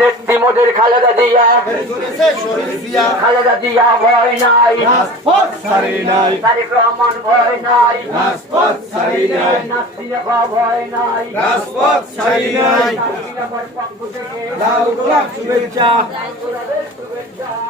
নেত্রী মোদের খালেদা দিয়া খালেদা দিয়া ভয় নাই। তারেক রহমান ভয় নাই। ভয় নাই। পক্ষ থেকে শুভেচ্ছা।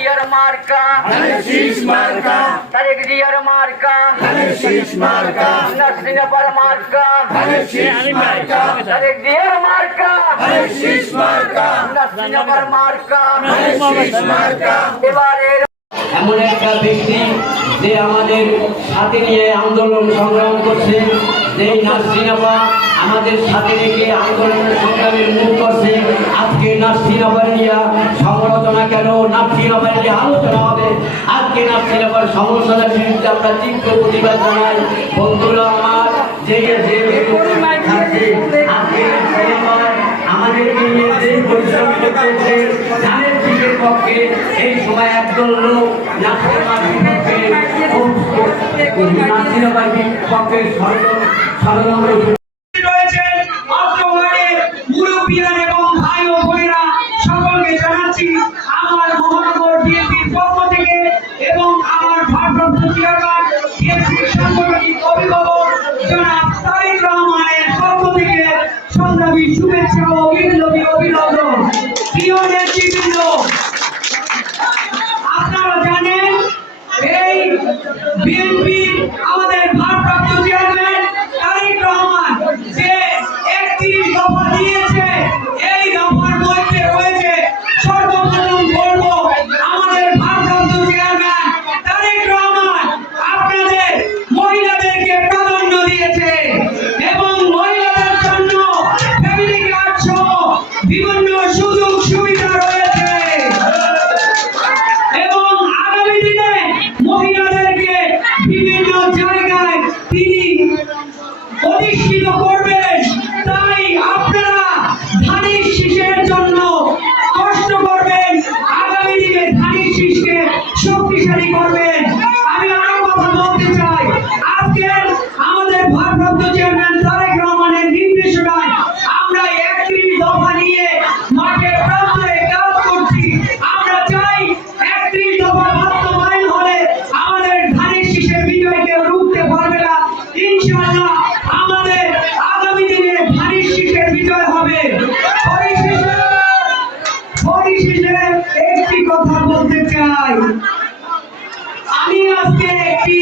পক্ষ থেকে আরে মার্কা খালেদা জিয়ার মার্কা আমার মার্কা ভুল মার্কা খালেদা মার্কা তারেক জিয়ার মার্কা নাসিরাবার মার্কা তারেক মার্কা নাসিরাবার মার্কা এবারের এমন একটা ব্যক্তি যে আমাদের সাথে নিয়ে আন্দোলন সংগ্রাম করছে যেই নাসরিনাবা আমাদের সাথে রেখে আন্দোলন সংগ্রামের মুখ করছে আজকে নাসরিনাবার নিয়ে কেন নাসরিনাবার নিয়ে আলোচনা হবে। আজকে নাসরিনাবার সমালোচনার বিরুদ্ধে আমরা তীব্র প্রতিবাদ জানাই। বন্ধুরা আমার, যে যে আজকে নিয়ে যে পরিশ্রম করতেছে ধানের দিকের লোক নাসিরাবাদ বিপক্ষে পক্ষে রয়েছেন এবং জানাচ্ছি সংগ্রামী শুভেচ্ছা ও অভিনন্দন অভিনন্দন। প্রিয় নেতৃবৃন্দ আপনারা জানেন এই বিএনপি আমাদের বিভিন্ন সুযোগ সুবিধা রয়েছে। এবং আগামী দিনে মহিলাদেরকে বিভিন্ন জায়গায় তিনি প্রতিষ্ঠিত করবেন। তাই আপনারা ধানের শীষের জন্য কষ্ট করবেন। আগামী দিনে ধানের শীষকে শক্তিশালী করবেন। পরিশেষে একটি কথা বলতে চাই। আমি আজকে একটি